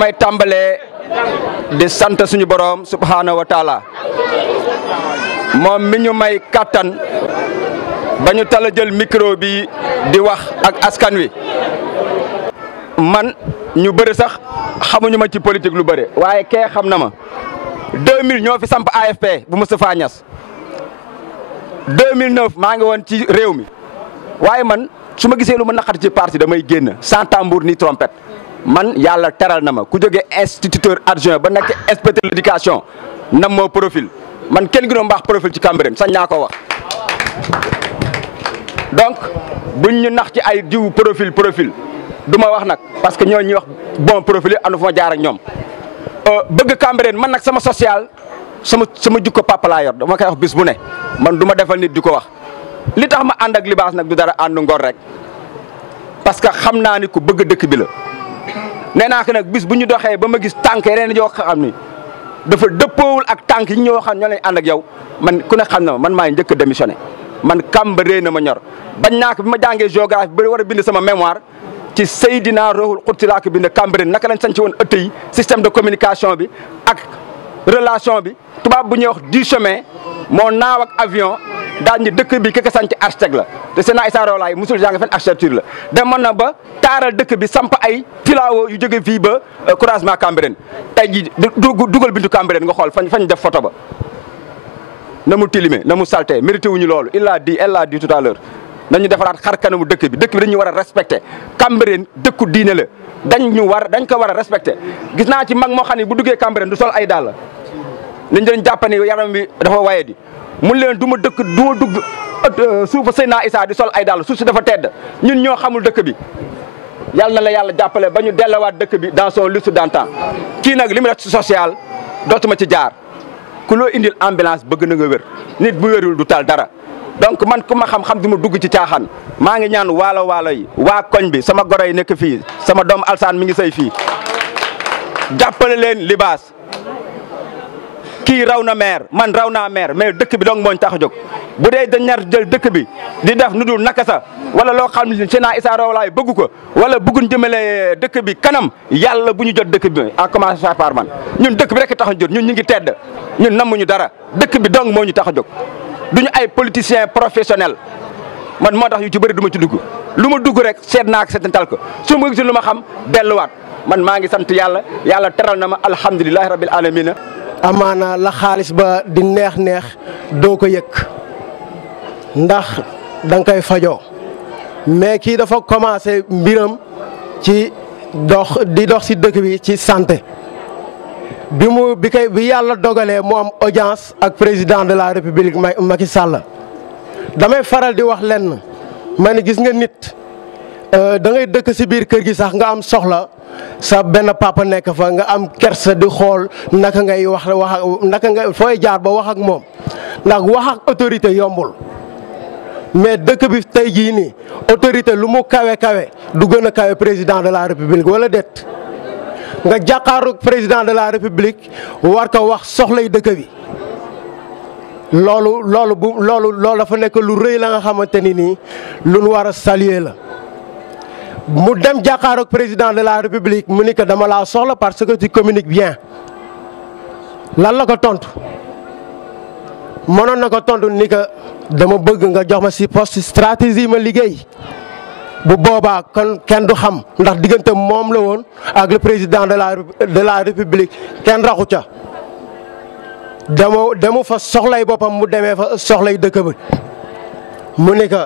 damay tàmbalee di sant suñu borom subhanahu wa taala moom mi ñu may kattan ba ñu tala jël micro bi di wax ak askan wi. man ñu bëri sax xamuñu ma ci politique lu bëri waaye kee xam na ma 2000 ñoo fi samp AFP bu Moustapha Niasse 2009 maa ngi woon ci réew mi waaye man su ma gisee lu ma naqari ci parti damay génn sans tambour ni trompette man yàlla teral na ma ku jógee instituteur adjoint ba nekk inspecteur de l'éducation nam moo profil man kenn gënoon baax profil ci Cambérène sañ naa ko wax. donc buñ ñu nax ci ay diw profil du ma wax nag parce que ñoo ñuy wax bon profil am na fu ma jaar ak ñoom bëgg Cambérène man nag sama social sama jukko papa laa yor dama koy wax bis bu ne man du ma defal nit di ko wax li tax ma ànd ak libaas nag du dara àndu ngor rek parce que xam naa ni ku bëgg dëkk bi la nee naa ko nag bis bu ñu doxee ba ma gis tànk yeneen yoo xam ni dafa dëppoowul ak tànk yi ñoo xam ñoo lay ànd ak yow man ku ne xam na man maay njëkk a démissionné man Cambérène na ma ñor bañ naa ko bi ma jàngee géographie ba war a bind sama mémoire ci Seydina Rohul Xudsi laa ko bind Cambérène naka lañ sañ ci woon ëtt yi système de communication bi ak relation bi tubaab bu ñuy wax du chemin moo naaw ak avion daal ni dëkk bi keke sañ ci architecte la te Seydina Issa Rohou Laye musul jàng fen architecture la demoon na ba taaral dëkk bi samp ay filao yu jóge fii ba croisement Cambérène tey jii dugal bintu Cambérène nga xool fañ def photo ba na mu tilime na mu salté mérité wuñu loolu elle l'a dit tout à l'heure nañu defaraat xar kanamu dëkk bi dañu war a respecté Cambérène dëkku diine la dañ ko war a respecté gis naa ci mag moo xam ne bu duggee Cambérène du sol ay dàll liñ dañ jàpp ne yaram bi dafa waye di mun leen du ma dugg suufa Seydina Issa di sol ay dàll suuf si dafa tedd ñun ñoo xamul dëkk bi yàlla na la yàlla jàppale ba ñu delluwaat dëkk bi dans son lustre d'antan kii nag li mu def ci social dootuma ci jaar ku loo indil ambulance bëgg na nga wér nit bu wérul du tal dara donc man ku ma xam di ma dugg ci caaxaan maa ngi ñaan waalo yi waa koñ bi sama goro yi nekk fii sama doom Alsaan mi ngi sëy fii jàppale leen libaas kii raw na maire man raw naa maire mais dëkk bi donc mooñ tax a jóg bu dee dañ nar jël dëkk bi di def nu dul naka sa wala loo xam ne Seydina Issa Rohou Laye bëgg ko wala bëgguñ jëmale dëkk bi kanam yàlla bu ñu jot dëkk bi en commençant par man ñun dëkk bi rek tax a jot ñun ñu ngi tedd ñun namuñu dara dëkk bi donc moo ñu tax a jóg duñu ay politiciens professionnels man moo tax yu ci bëri du ma ci dugg lu ma dugg rek seet naa ko seetantal ko su ma gisul lu ma xam delluwaat man maa ngi sant yàlla teral na ma alhamdulilahi rabbil alamina amaana la xaalis ba di neex doo ko yëg ndax da nga koy fajoo mais kii dafa commencé mbiram ci di dox ci dëkk bi ci santé bi yàlla dogalee mu am audience ak président de la république Macky Sall damay faral di wax lenn ma ne gis nga nit da ngay dëkk ci biir kër gi sax nga am soxla sa benn papa nekk fa nga am kersa di xool naka ngay wax naka nga fooy jaar ba wax ak moom ndax wax ak autorité yombul mais dëkk bi tey jii nii autorité lu mu kawe du gën a kawe président de la république wala déet nga jàkkaaru président de la république war ko wax soxlay dëkk bi loolu dafa nekk lu rëy la nga xamante ni nii lu nu war a saluer la. mu dem jàkkaaroog président de la république mu ni que dama laa soxla parce que tu communiques bien lan la ko tontu mënoon na ko tontu ni que dama bëgg nga jox ma si poste stratégie ma liggéey bu boobaa kon kenn du xam ndax diggante moom la woon ak le président de la république kenn raxu ca demu fa soxlay boppam mu demee fa soxlay dëkk bi mu ni que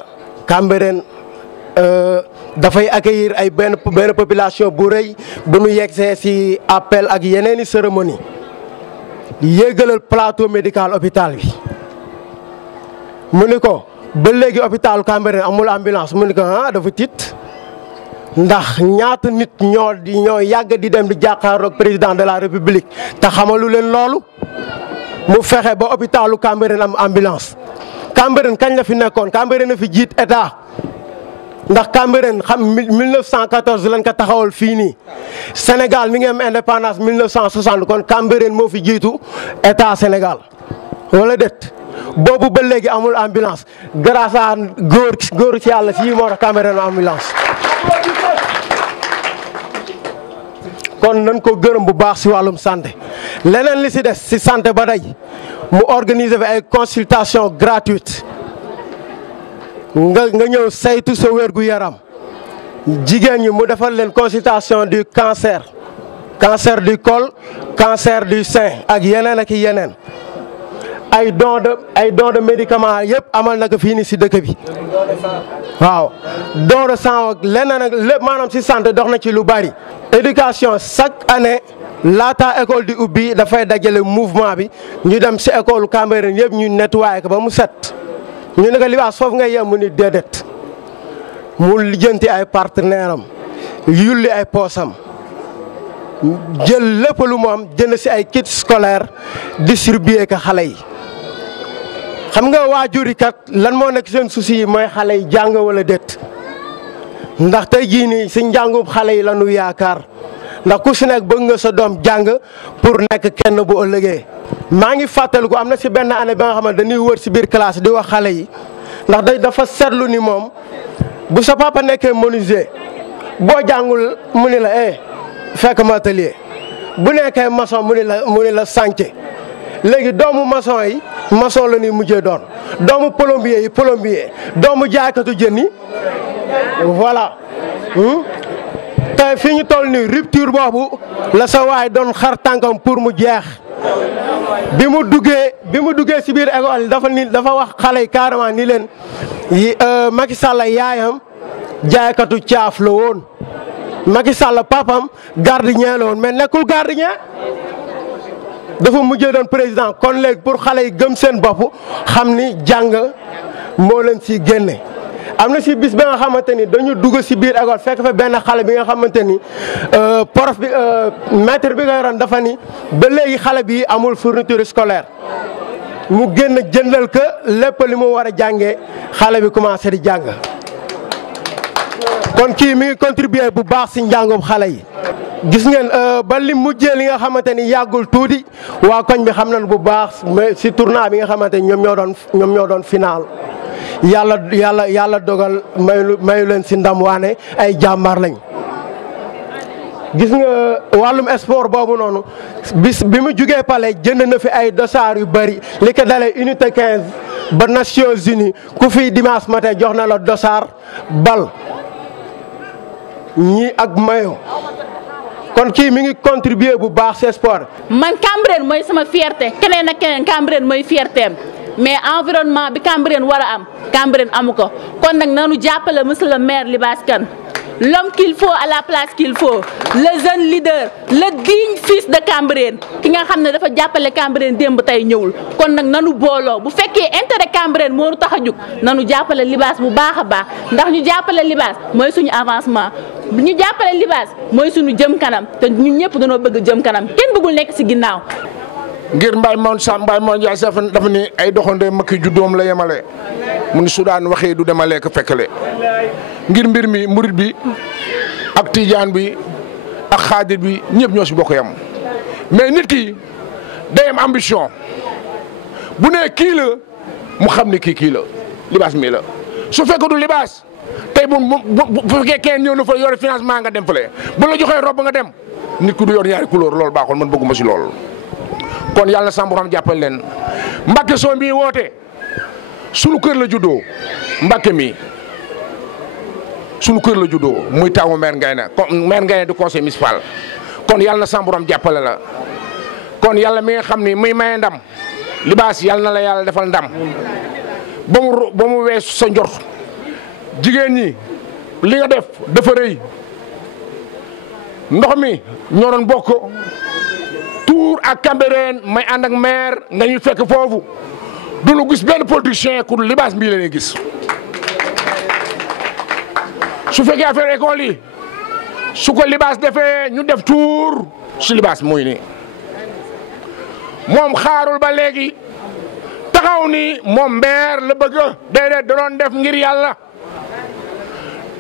Cambérène dafay accueillir ay benn population bu rëy bu nu yegsee ci appel ak yeneeni cérémonie yéegalal plateau médical hôpital bi mu ni ko ba léegi hôpital Cambérène amul ambulance mu ni ko dafa tiit ndax ñaata nit ñoo yàgg di dem di jàkkaaroog président de la république te xamalu leen loolu mu fexe ba hôpitalu Cambérène am ambulance Cambérène kañ la fi nekkoon Cambérène na fi jiit état ndax Cambérène xam 1914 lañ ko taxawal fii nii Sénégal mi ngi am indépendance 1960 kon Cambérène moo fi jiitu état Sénégal wala déet boobu ba léegi amul ambulance grâce à góor ci yàlla fii moo tax Cambérène ambulance. kon nañ ko gërëm bu baax si wàllum santé. leneen li si des si santé ba day mu organiser fi ay consultation gratuite nga ñëw saytu sa wér gu yaram jigéen ñi mu defal leen consultation du cancer du col cancer du sein ak yeneen ak yeneen. ay don de médicaments yëpp amal na ko fii nii si dëkk bi waaw don de sang ak leneen ak lépp maanaam si santé dox na ci lu bari. éducation chaque année laata école di ubbi dafay dajale mouvement bi ñu dem si école Cambérène yëpp ñu nettoyé ko ba mu set ñu ne ko Libaas foofu ngay yem mu ni déedéet mu lijjanti ay partenaire am yulli ay poosam jël lépp lu mu am jënd si ay kits scolaires distribué ko xale yi. xam nga waajur yi kat lan moo nekk seen souci yi mooy xale yi jàng wala déet ndax tey jii nii si njàngub xale yi la ñu yaakaar ndax ku si nekk bëgg nga sa doom jàng pour nekk kenn bu ëllëgee. maa ngi fàttaliku am na si benn année ba nga xam ne dañuy wër si biir classe di wax xale yi ndax dafa seetlu ni moom bu sa papa nekkee menuisier boo jàngul mu ni la fekk ma atelier bu nekkee maçon mu ni la chantier. léegi doomu maçon yi maçon la ñuy mujjee doon doomu plombier yi plombier doomu jaaykatu jën yi voilà tey fi ñu toll nii rupture boobu la sa waay doon xar tànkam pour mu jeex bi mu duggee si biir école dafa wax xale yi carrément ni leen Macky Sall yaayam jaaykatu caaf la woon Macky Sall papam gardien la woon mais nekkul gardien dafa mujjee doon président kon léegi pour xale yi gëm seen bopp xam ni jàng moo leen si génne. am na si bis ba nga xamante ni dañu dugg si biir école fekk fa benn xale bi nga xamante ni prof bi maître bi nga yoroon dafa ni ba léegi xale bi amul fourniture scolaire mu génn jëndal ko lépp li mu war a jàngee xale bi commencé di jàng. kon kii mi ngi contribuer bu baax si njàngum xale yi. gis ngeen ba li mujjee li nga xamante ni yàggul tuuti waa koñ bi xam nañ bu baax mais si tournoi bi nga xamante ni ñoom ñoo doon final yàlla dogal mayu leen si ndam waane ay jàmbaar lañ. gis nga wàllum sport boobu noonu bi mu jugee Palais jënd na fi ay dossard yu bëri li ko dalee unité 15 ba Nations Unies ku fi dimanche matin jox na la dossard bal ñii ak mayo kon kii mi ngi contribuer bu baax ci sport. man Cambérène mooy sama fierté keneen ak keneen Cambérène mooy fiertéem mais environnement bi Cambérène war a am Cambérène amu ko kon nag nanu jàppale monsieur le maire Libasse Kane l'homme qu'il faut à la place qu'il faut le jeune leader le digne fils de Cambérène ki nga xam ne dafa jàppale Cambérène démb tey ñëwul kon nag nanu booloo bu fekkee intérêt Cambérène moo nu tax a jug nanu jàppale Libasse bu baax a baax ndax ñu jàppale Libasse mooy suñu avancement ñu jàppale Libasse mooy suñu jëm kanam te ñun ñëpp dañoo bëgg jëm kanam kenn bëggul nekk ci ginnaaw. ngir Mbaye Moon Sam Mbaye Moon Ndiaye dafa ni ay doxandee makki juddoom la yemale mu ni su daan waxee du demalee ko fekkale ngir mbir mi murit bi ak tijaan bi ak xaadir bi ñëpp ñoo si bokk yam mais nit ki day am ambition bu nee kii la mu xam ni kii la Libasse mii la su fekkee du Libasse tey bu fekkee kenn ñëw na fa yore financement nga dem fële bu la joxee rob nga dem nit ku du yor ñaari couleur loolu baaxul man bëgguma si loolu. kon yàlla na sàmm xam jàppal leen Mbacke soo mii woote sunu kër la juddoo Mbacke mi sunu kër la juddoo muy tawu maire Ngaye du conseil municipal kon yàlla na sàmm xam jàppale la kon yàlla mi nga xam ni muy maye ndam Libasse yàlla na la yàlla defal ndam ba mu weesu sa njort jigéen ñi li nga def dafa rëy ndox mi ñoo doon bokk. Tour ak Cambérène may ànd ak maire nga ñu fekk foofu du ñu gis benn politicien ku Libasse mbii la ñuy gis su fekkee affaire école yi su ko Libasse defee ñu def tour si Libasse muy ni moom xaarul ba léegi taxaw ni moom maire la bëgg déedéet da doon def ngir yàlla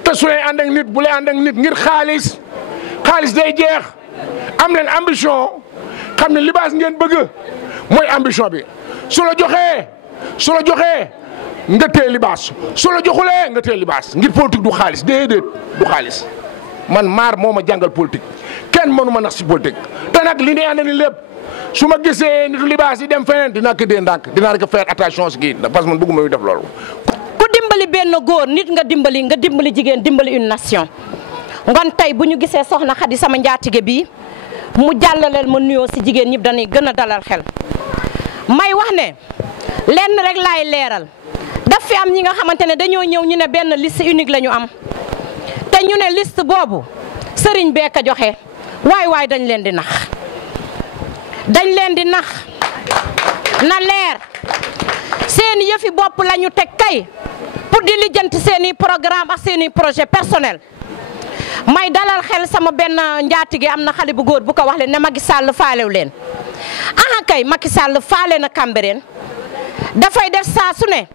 te su lay ànd ak nit bu lay ànd ak nit ngir xaalis day jeex am leen ambition. xam ne Libasse ngeen bëgg mooy ambition bi su la joxee nga téye Libasse su la joxulee nga téye Libasse ngir politique du xaalis déedéet du xaalis man maar moo ma jàngal politique kenn mënu ma nax si politique te nag li ne andi ni lépp su ma gisee nitu libaas yi dem feneen dinaa ko dee ndànk dinaa ko faire attention si kii parce que man bëgguma yu def loolu. ku dimbali benn góor nit nga dimbali jigéen dimbali une nation ngon tey bu ñu gisee soxna Xadi sama njaatige bi mu jàllaleel ma nuyoo si jigéen ñëpp dañuy gën a dalal xel may wax ne lenn rek laay leeral daf fi am ñi nga xamante ne dañoo ñëw ñu ne benn liste unique la ñu am te ñu ne liste boobu sëriñ bee ko joxe waay dañ leen di nax na leer seen yëfi bopp la ñu teg kay pour di lijjanti seen i programme ak seen i projet personnel may dalal xel sama benn njaatige am na xale bu góor bu ko wax leen ne Macky Sall faalew leen aha kay Macky Sall faale na Cambérène dafay def saa su ne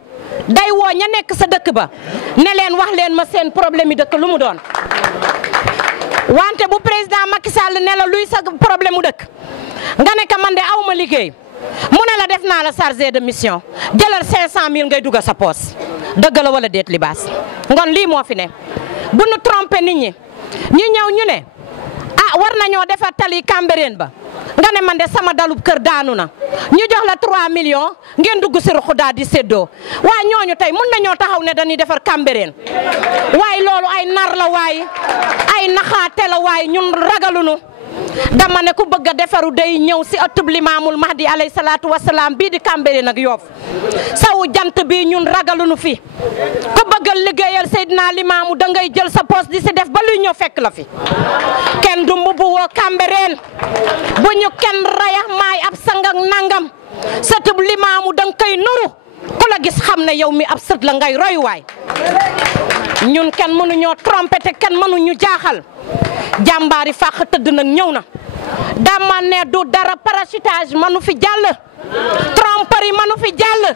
day woo ña nekk sa dëkk ba ne leen wax leen ma seen problème yi dëkk lu mu doon wante bu président Macky Sall ne la luy sa problème mu dëkk nga ne ko man de aw ma liggéey mu ne la def naa la chargé de mission jëlal 500000 ngay dugg sa poos dëgg la wala déet libaas ngon lii moo fi ne bu nu trompé nit ñi ñu ñëw ñu ne war nañoo defar tali Cambérène ba nga ne man de sama dalub kër daanu na ñu jox la 3 millions ngeen dugg si ruxu daal di séddoo waaye ñooñu tey mun nañoo taxaw ne dañuy defar Cambérène waaye loolu ay nar la waaye ay naxaate la waaye ñun ragalunu dama ne ku bëgg a defaru day ñëw si ëttub Limaamul Mahdi alayhi salaatu wasalaam bii di Cambérène ak Yoff sawu jant bi ñun ragalunu fi ku bëgg a liggéeyal Seydina Limaamu da ngay jël sa poste di si def ba luy ñëw fekk la fi kenn du mbubu woo Cambérène bu ñu kenn rayax maay ab sang ak nangam sëtub Limaamu da nga koy nuru ku la gis xam ne yow mi ab sët la ngay roy waay ñun kenn mënuñoo trompé te kenn mënuñu jaaxal jàmbaari fàq tëdd nag ñëw na dama ne du dara parachutage manu fi jàll tromperie manu fi jàll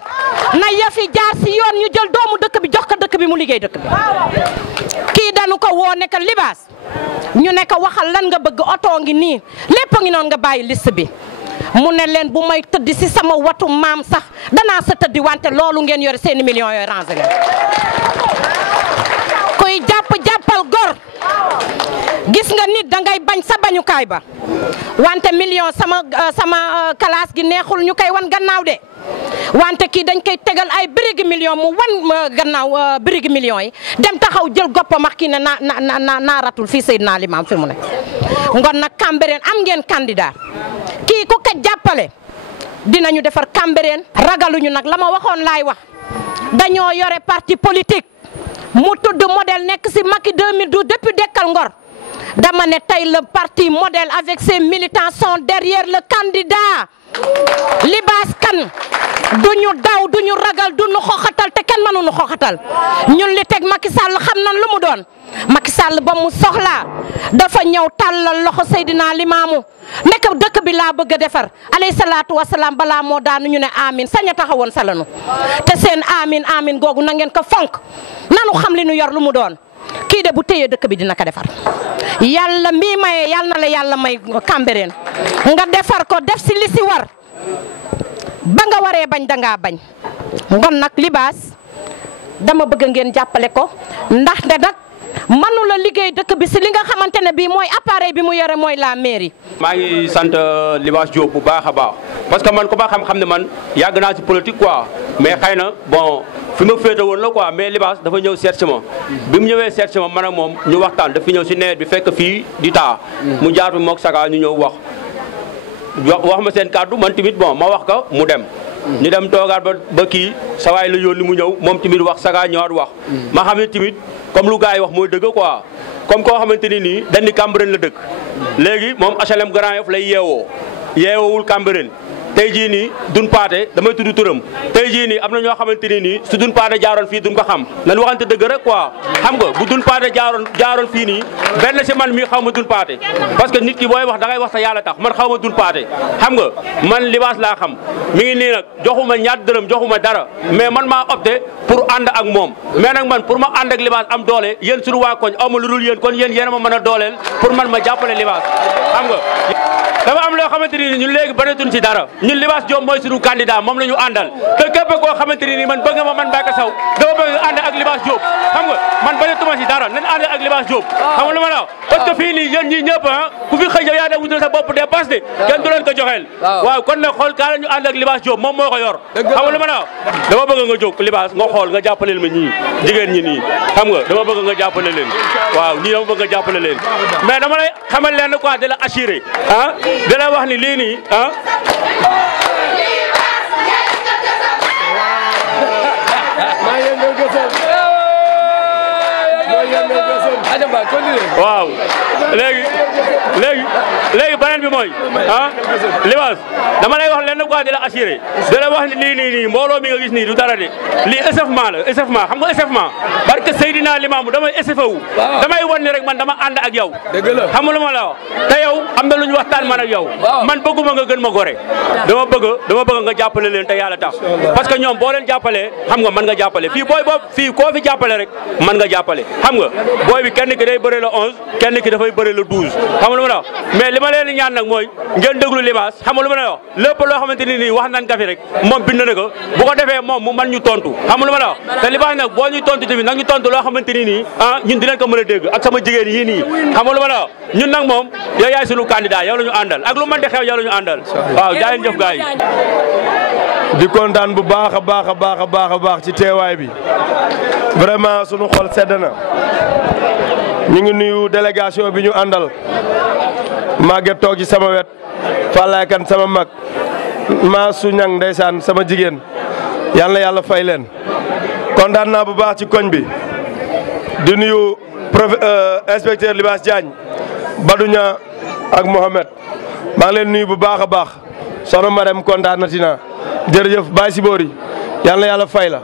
na yëfi jaar si yoon ñu jël doomu dëkk bi jox ko dëkk bi mu liggéey dëkk bi kii dañu ko woo ne ko libaas ñu ne ko waxal lan nga bëgg oto ngi nii lépp ngi noonu nga bàyyi liste bi mu ne leen bu may tëdd si sama watu maam sax danaa sa tëddi wante loolu ngeen yore seeni millions yooyu rangé leen koy jàppal gor gis nga nit da ngay bañ sa bañukaay ba wante million sama classe gi neexul ñu koy wan gannaaw de wante kii dañ koy tegal ay birigi million mu wan gannaaw birigi millions yi dem taxaw jël goppam ak kii ne naa ratul fii Seydina Limam fi mu ne ngon nag Cambérène am ngeen candidat kii ku ko jàppale dinañu defar Cambérène ragaluñu nag la ma waxoon laay wax dañoo yore parti politique mu tudd modèle nekk si Macky 2012 depuis Dekkal Ngor dama ne tey le parti modèle avec ses militants sont derrière le candidat Libaas Kane duñu daw duñu ragal duñu xoxatal te kenn mënuñu xoxatal ñun li teg Macky Sall xam nañ lu mu doon Macky Sall ba mu soxlaa dafa ñëw tàllal loxo Seydina Limaamu nekk dëkk bi laa bëgg a defar alayhi salaatu wasalaam balaa moo daanu ñu ne amin sañ a taxawoon salanu te seen amin googu na ngeen ko fonk nanu xam li nu yor lu mu doon kii de bu téyee dëkk bi dina ko defar yàlla mii maye yàlla na la yàlla may Cambérène nga defar ko def si li si war ba nga waree bañ dangaa bañ ngon nag libaas dama bëgg ngeen jàppale ko ndax de nag mënu la liggéey dëkk bi si li nga xamante ne bii mooy appareil bi mu yore mooy la mairie. maa ngi sant Libaas Diop bu baax a baax parce que man ku ma xam ne man yàgg naa si politique quoi mais xëy na bon fi ma féete woon la quoi mais Libaas dafa ñëw seet si ma bi mu ñëwee seet si ma man ak moom ñu waxtaan dafa ñëw si nawet bi fekk fii di taa mu jaar fi mook Saka ñu ñëw wax ma seen kàddu man tamit bon ma wax ko mu dem. ñu dem toogaat ba kii sa waay la yónni mu ñëw moom tamit wax Saka ñëwaat wax ma xam ne tamit comme lu gars yi wax mooy dëgg quoi comme koo xamante ni nii dañ ni Cambérène la dëkk léegi moom HLM Grand Yoff lay yeewoowul Cambérène tey jii nii dun paate damay tudd turam tey jii nii am na ñoo xamante ni nii su dun paate jaaroon fii dun ko xam nan waxante dëgg rek quoi xam nga bu dun paate jaaroon fii nii benn si man mii xaw ma dun paate parce que nit ki booy wax da ngay wax sa yàlla tax man xaw ma dun paate xam nga man Libaas laa xam mi ngi nii nag joxuma ñaar dërëm joxuma dara mais man maa opté pour ànd ak moom mais nag man pour ma ànd ak Libaas am doole yéen suñu waa koñ aw ma lu dul yéen kon yéen a ma mën a dooleel pour man ma jàppale Libaas xam nga dafa am loo xamante ni ñun léegi banetuñ ci dara ñun Libaas Diop mooy suñu candidat moom la ñu àndal te képp koo xamante ni man bëgg ma man Mbacké Sow dama bëgg ànd ak Libaas Diop xam nga man bañatuma si dara nañ ànd ak Libaas Diop xam nga lu ma la wax parce que fii nii yéen ñii ñëpp ku fi xëy yaa da wutal sa bopp dépasse de kenn du leen ko joxeel waaw kon nag xool kaa la ñu ànd ak Libaas Diop moom moo ko yor xam nga lu ma la wax dama bëgg nga jóg Libaas nga xool nga jàppaleel ma ñii jigéen ñi nii xam nga dama bëgg nga jàppale leen waaw ñii dama bëgg nga jàppale leen mais dama lay xamal leen quoi di la assuré di la wax ni lii nii waaw léegi beneen bi mooy Libaas dama lay wax lenn quoi di la assuré di la wax ni lii nii mbooloo mi nga gis nii du dara de lii échauffement la échauffement xam nga échauffement barke Seydina Limamou damay échauffé wu damay wan ni rek man dama ànd ak yow xam nga lu ma la wax te yow am na lu ñu waxtaan man ak yow man bëgguma nga gën ma gore dama bëgg nga jàppale leen te yàlla tax parce que ñoom boo leen jàppalee xam nga mën nga jàppale fii booy boobu fii koo fi jàppale rek mën nga jàppale xam nga booy bi kenn ki day bëre le 11 kenn ki dafay bëre le 12 xam nga lu ma la wax mais li ma leen di ñaan nag mooy ngeen déglu Libaas xam nga lu ma la wax lépp loo xamante ni nii wax nañ ka fi rek moom bind na ko bu ko defee moom mu mën ñu tontu xam nga lu ma la wax te Libaas nag boo ñuy tontu tamit nag ñu tontu loo xamante ni nii ñun dinañ ko mën a dégg ak sama jigéen yii nii xam nga lu ma la wax ñun nag moom yow yaay sunu candidat yow la ñu àndal ak lu mën di xew yow la ñu àndal waaw jaa ngeen jëf gars yi di kontaan bu baax a baax ci teewaay bi vraiment sunu xol sedd na ñu ngi nuyu délégation bi ñu àndal Maguette toog ci sama wet Fallaye Kane sama mag Maasu Ñang ndeysaan sama jigéen yal na yàlla fay leen kontaan naa bu baax ci koñ bi di nuyu inspecteur Libaas Diagne Badouña ak Mohamed maa ngi leen nuyu bu baax a baax soxna Marème kontaan na tina jërëjëf Baye Sibori yal na yàlla fay la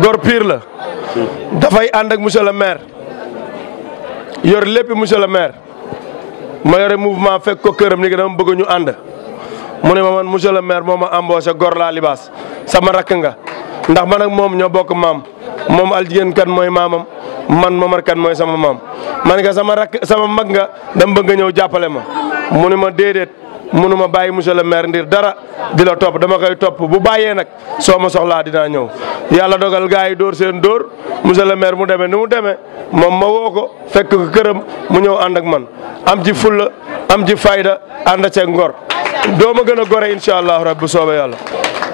góor pire la dafay ànd ak monsieur le maire yor lépp monsieur le maire ma yore mouvement fekk ko këram ni nga dama bëgg ñu ànd mu ne ma man monsieur le maire moo ma embauché gor laa Libaas sama rakk nga ndax man ak moom ñoo bokk maam moom Aljigéen kan mooy maamam man Momar kan mooy sama maam man nga sama rakk sama mag nga dama bëgg nga ñëw jàppale ma mu ne ma déedéet munu ma bàyyi monsieur le maire ndir dara di la topp dama koy topp bu bàyyee nag soo ma soxlaa dinaa ñëw yàlla dogal gars yi dóor seen dóor monsieur le maire mu demee ni mu demee moom ma woo ko fekk ko këram mu ñëw ànd ak man am ci fulla am ci fayda ànd ceeg ngor doo ma gën a gore incha allah rabbi bu soobee yàlla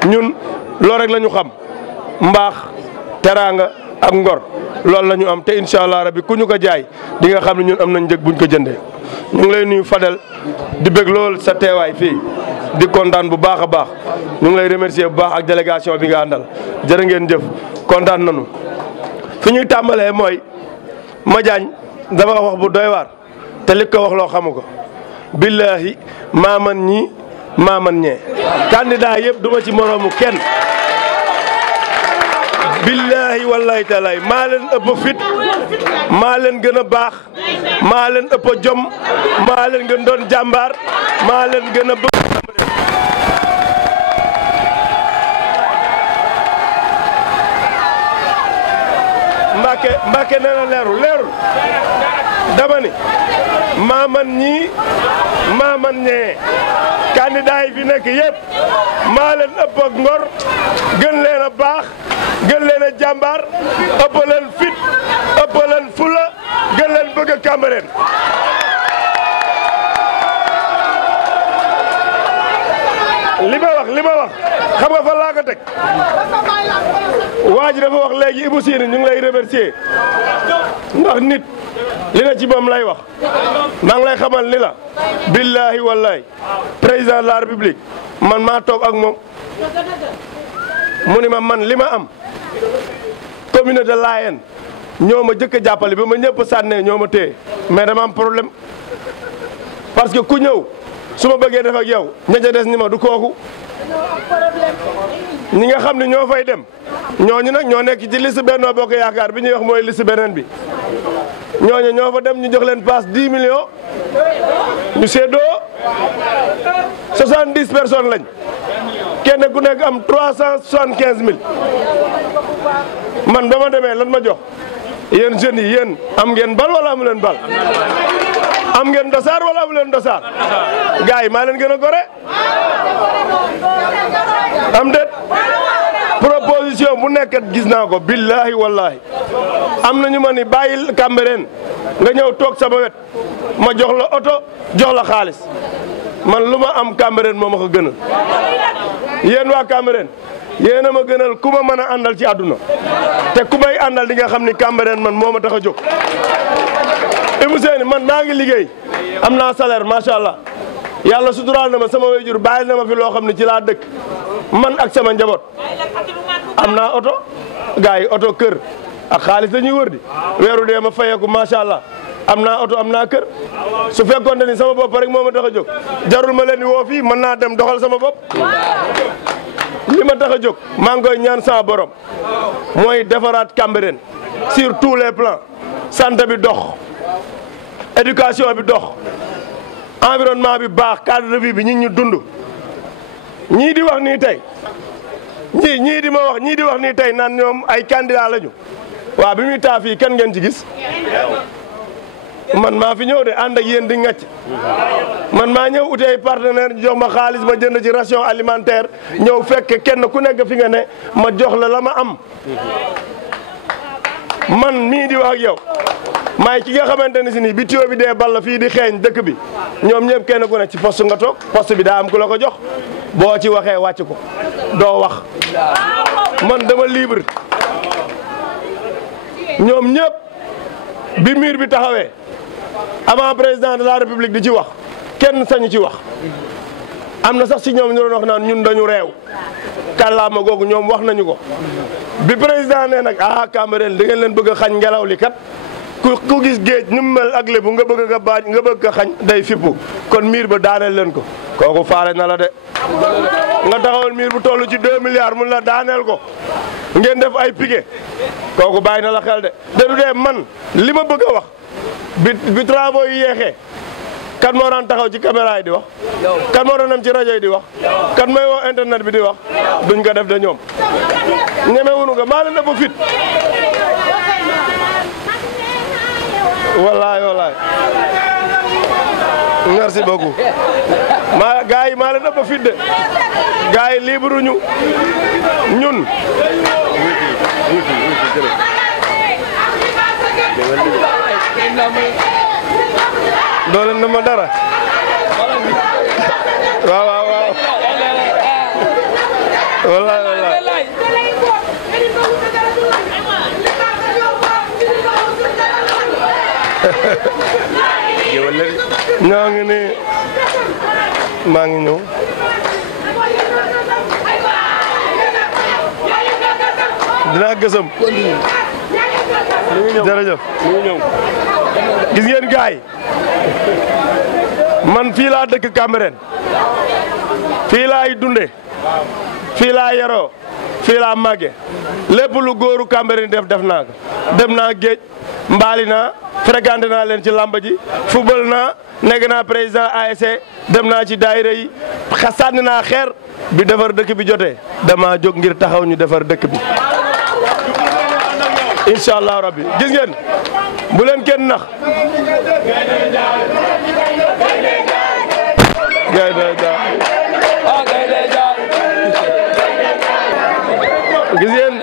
ñun loolu rek la ñu xam mbaax teraanga ak ngor loolu la ñu am te incha allah rabbi ku ñu ko jaay di nga xam ne ñun am nañ njëg buñ ko jëndee ñu ngi lay nuyu Fadel di bëgg lool sa teewaay fii di kontaan bu baax a baax ñu ngi lay remercier bu baax ak délégation bi nga àndal jërë ngeen jëf kontaan nañu fi ñuy tàmbalee mooy Madiagne dafa wax bu doy waar te li ko wax loo xamu ko billahi maaman ñi maaman ñee candidat yëpp duma ci moroomu kenn billahi wallahi taalaay maa leen ëpp fit maa leen gën a baax maa leen ëpp jom maa leen gën doon jàmbaar maa leen gën a bëgg Mbàkke nee na leerul dama ni maaman ñii maaman ñee candidat yi fi nekk yëpp maa leen ëpp ak ngor gën leen a baax gën leen a jàmbaar ëpp leen fit ëpp leen fula gën leen bëgg a Cambérène li ma wax xam nga fan laa ko teg waa ji dafa wax léegi Ibou Sine ñu ngi lay remercier ndax nit li na ci moom lay wax maa ngi lay xamal ni la billahi wallahi président de la république man maa toog ak moom mu ni ma man li ma am communauté de Layène ñoo ma jëkk a jàppale ba ma ñëpp sànnee ñoo ma téye mais dama am problème parce que ku ñëw su ma bëggee def ak yow ña ca des ni ma du kooku ñi nga xam ne ñoo fay dem ñooñu nag ñoo nekk ci liste Benno Bokk Yaakaar bi ñuy wax mooy liste beneen bi ñooñu ñoo fa dem ñu jox leen passe 10 millions ñu séddoo 70 personnes lañ kenn ku nekk am 375 000 man ba ma demee lan ma jox yéen jeunes yi yéen am ngeen bal wala amu leen bal am ngeen dosaar wala amu leen dosaar gars yi maa leen gën a gore am déet proposition bu nekkat gis naa ko billahi wallahi am na ñu ma ni bàyyil Cambérène nga ñëw toog sama wet ma jox la oto jox la xaalis man lu ma am Cambérène moo ma ko gënal yéen waa Cambérène yéen a ma gënal ku ma mën a àndal ci àdduna te ku may àndal di nga xam ni Cambérène man moo ma tax a jóg. Ibou Seyni man maa ngi liggéey am naa salaire macha allah yàlla suturaal na ma sama waajur bàyyi na ma fi loo xam ne ci laa dëkk man ak sama njaboot am naa oto gars yi oto kër ak xaalis la ñuy wër di weeru dee ma fayeeku macha allah am naa oto am naa kër su fekkoon ni sama bopp rek moo ma tax a jóg jarul ma leen di woo fii mën naa dem doxal sama bopp. li ma tax a jóg maa ngi koy ñaan sama borom mooy defaraat Cambérène sur tous les plans santé bi dox éducation bi dox environnement bi baax cadre de vie bi nit ñi dund ñii di wax nii tey ñii di wax nii tey naan ñoom ay candidat lañu waaw bi muy taa fii kenn ngeen ci gis man maa fi ñëw de ànd ak yéen di ngacc man maa ñëw uti ay partenaire jox ma xaalis ma jënd ci ration alimentaire ñëw fekk kenn ku nekk fi nga ne ma jox la ma am man mii di wax ak yow maay ki nga xamante ne si nii bi tuyau bi dee ball fii di xeeñ dëkk bi ñoom ñëpp kenn ku ne ci poste nga toog poste bi daa am ku la ko jox boo ci waxee wàcc ko doo wax man dama libre ñoom ñëpp bi mur bi taxawee avant président de la république di ci wax kenn sañu ci wax am na sax si ñoom ñu doon wax naan ñun dañu réew kàllaama googu ñoom wax nañu ko bi président ne nag Cambérène di ngeen leen bëgg a xañ ngelaw li kat ku gis géej ni mu mel ak lébu nga bëgg nga baaj nga bëgg a xañ day fippu kon miir ba daaneel leen ko kooku faale na la de nga taxawal miir bu toll ci 2 milliards mun la daaneel ko ngeen def ay piquet kooku bàyyi na la xel de du dee man li ma bëgg a wax bi travaux yi yeexee kan moo daan taxaw ci caméra yi di wax kan moo daan am ci rajo yi di wax kan may woo internet bi di wax duñ ko def de ñoom ñemewuñu ko maa leen ëpp fit wallaay merci beaucoup gars yi maa leen ëpp fit de gars yi libre ñu ñun doo leen dama dara waaw wallaay ñoo ngi ni maa ngi ñëw dinaa gësëm jërëjëf gis ngeen gaay man fii laa dëkk Cambérène fii laay dunde fii laa yaroo fii laa màgge lépp lu góoru Cambérène def naa ko dem naa géej mbaali naa fréquenté naa leen ci lamba ji football naa nekk naa président ASC dem naa ci daayira yi sànni naa xeer bi defar dëkk bi jotee dama jóg ngir taxaw ñu defar dëkk bi incha allah rabbi gis ngeen bu leen kenn nax gis ngeen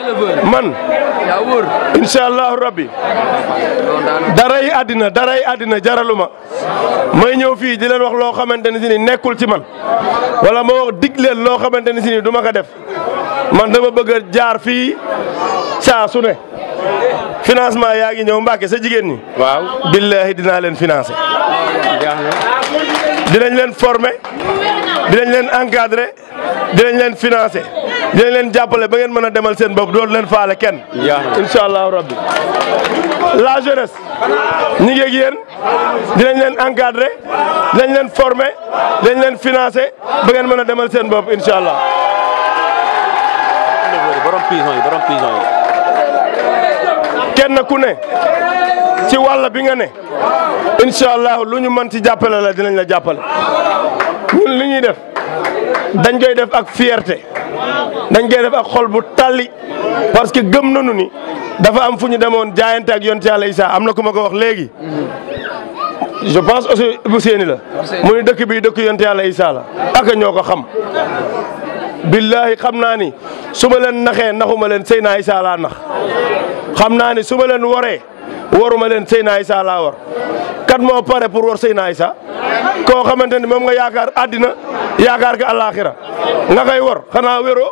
man incha allahu rabbi daray àddina jaraluma may ñëw fii di leen wax loo xamante ne si ni nekkul ci man wala ma wax dig leen loo xamante ne si ni du ma ko def man dama bëgg a jaar fii saa su ne financement yaa ngi ñëw Mbacke sa jigéen ñi. waaw billahi dinaa leen financer. dinañ leen former dinañ leen encadrer dinañ leen financer dinañ leen jàppale ba ngeen mën a demal seen bopp dootu leen faale kenn. incha allahu rabbi la jeunesse ñi ngi ak yéen dinañ leen encadrer dinañ leen former dinañ leen financer ba ngeen mën a demal seen bopp incha allah. borom prison yi. kenn ku ne ci wàll bi nga ne incha allah lu ñu mën ci jàppale la dinañ la jàppale ñun li ñuy def dañ koy def ak fierté dañ koy def ak xol bu tàlli parce que gëm nañu ni dafa am fu ñu demoon jaayante ak yonent Yàlla Isaa am na ku ma ko wax léegi je pense aussi bu seeni la mu ni dëkk bi dëkk yonte yàlla Issa la ak ñoo ko xam billahi xam naa ni su ma leen naxee naxuma leen Seydina Issa laa nax xam naa ni su ma leen waree waruma leen Seydina Issa laa war kat moo pare pour war Seydina Issa koo xamante ni moom nga yaakaar àddina yaakaar ka àllaaxira nga koy war xanaa wéroo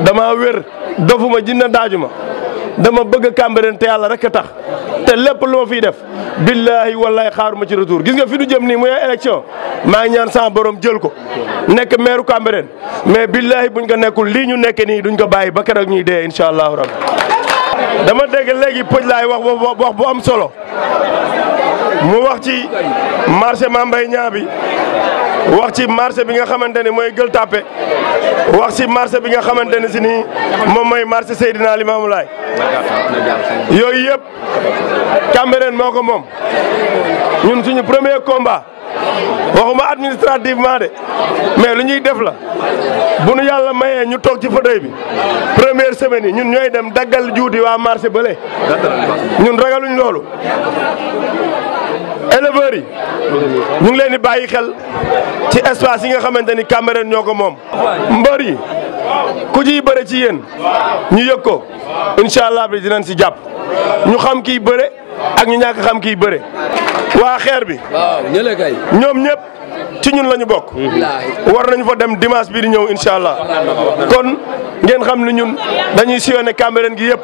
dama wér dofuma jinna daajuma dama bëgg Cambérène te yàlla rek a tax te lépp lu ma fiy def billahi wallahi xaaruma ci retour gis nga fi du jëm nii muy élection maa ngi ñaan sama borom jël ko nekk maire Cambérène mais billahi buñ ko nekkul lii ñu nekk nii duñ ko bàyyi ba keroog ñuy dee incha allahu rabbi dama dégg léegi pëj laay wax bu am solo mu wax ci marché Mame Mbaye Niang bi wax ci marché bi nga xamante ni mooy Gueule Tapée wax ci marché bi nga xamante ne si nii moom mooy marché Seydina Limamou Laye yooyu yëpp Cambérène moo ko moom ñun suñu premier combat waxuma administrativement de mais lu ñuy def la bu nu yàlla mayee ñu toog ci fauteuil bi première semaine yi ñun ñooy dem daggal juuti waa marché bële ñun ragaluñ loolu éleveurs yi ñu ngi leen di bàyyi xel ci espace yi nga xamante ni Cambérène ñoo ko moom mbër yi ku ciy bëre ci yéen ñu yëg ko incha allah bi dinañ si jàpp ñu xam kiy bëre ak ñu ñàkk xam kiy bëre waa xeer bi ñoom ñëpp ci ñun la ñu bokk war nañu fa dem dimanche bi di ñëw incha allah kon ngeen xam ni ñun dañuy sillonné Cambérène gi yëpp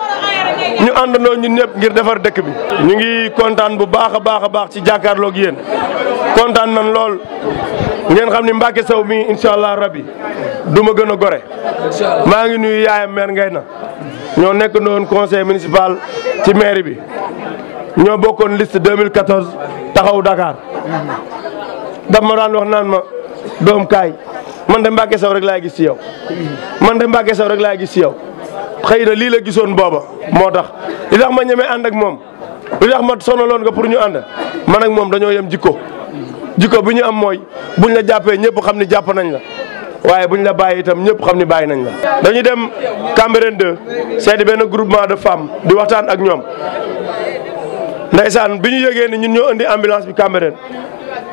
ñu àndandoo ñun ñëpp ngir defar dëkk bi. ñu ngi kontaan bu baax a baax ci jàkkaarloo ak yéen kontaan nan lool ngeen xam ni Mbacke Sow mi incha allah rabbi du ma gën a gore. maa ngi nuyu yaayam maire Ngayna ñoo nekk noonu conseil municipal ci mairie bi ñoo bokkoon liste 2014 taxaw Dakar. daf ma daan wax naan ma doom kaay man de Mbacke Sow rek laay gis ci yow man de Mbacke Sow rek laay gis ci yow xëy na lii la gisoon booba moo tax li tax ma ñemee ànd ak moom li tax ma sonaloon nga pour ñu ànd man ak moom dañoo yem jikko bi ñu am mooy buñ la jàppee ñëpp xam ni jàpp nañ la waaye buñ la bàyyi itam ñëpp xam ni bàyyi nañ la. dañuy dem Cambérène 2 seeti benn groupement de femmes di waxtaan ak ñoom ndeysaan bi ñu yëgee ni ñun ñoo indi ambulance bi Cambérène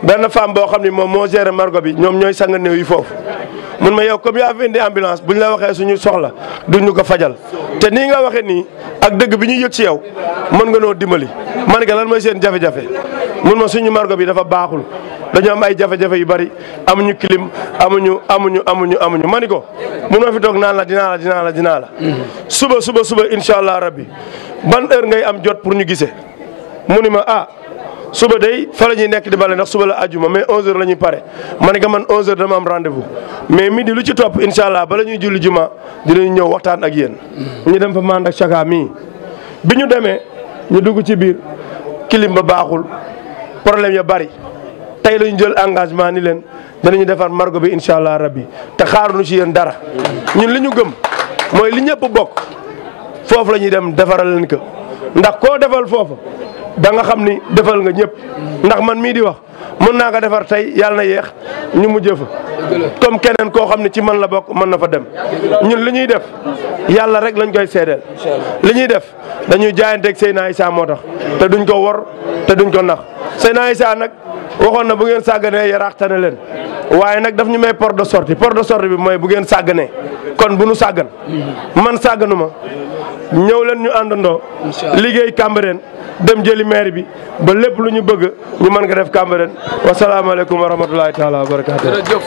benn femme boo xam ni moom moo géré margo bi ñoom ñooy sang néew yi foofu mun ma yow comme yaa fi indi ambulance buñ la waxee suñu soxla duñ ñu ko fajal te nii nga waxee nii ak dëgg bi ñu yëg ci yow mën nga noo dimbali. ma ne ko lan mooy seen jafe-jafe mun ma suñu margo bi dafa baaxul dañoo am ay jafe-jafe yu bari amuñu clim amuñu ma ni ko mun ma fi toog naan la dinaa la suba incha allah rabbi ban heure ngay am jot pour ñu gisee mu ni ma suba day fa la ñuy nekk di bale ndax suba la ajuma mais 11h la ñuy pare ma ne ko man 11h dama am rendez-vous mais midi lu ci topp incha allah bala ñuy julli juma dinañ ñëw waxtaan ak yéen. ñu dem fa mand ak Chaka mii bi ñu demee ñu dugg ci biir clim ba baaxul problème ya bari tey la ñu jël engagement ni leen danañu defar margo bi incha allah rabbi te xaaruñu ci yéen dara ñun li ñu gëm mooy li ñëpp bokk foofu la ñuy dem defaral leen ko ndax koo defal foofu. da nga xam ni defal nga ñëpp ndax man mii di wax mën naa ko defar tey yàlla na yeex ñu mujjee fa comme keneen koo xam ne ci man la bokk mën na fa dem ñun li ñuy def yàlla rek lañ koy seedeel li ñuy def dañuy jaayanteeg Seydina Issa moo tax te duñ ko wor te duñ ko nax Seydina Issa nag waxoon na bu ngeen sàgganee yaraax tane leen waaye nag daf ñu may porte de sortie bi mooy bu ngeen sàgganee kon bu nu sàggan man sàgganuma ñëw leen ñu àndandoo liggéey Cambérène dem jëli maire bi ba lépp lu ñu bëgg ñu mën ko def Cambérène wasalaamaaleykum wa rahmatulahi taala wa barakaatu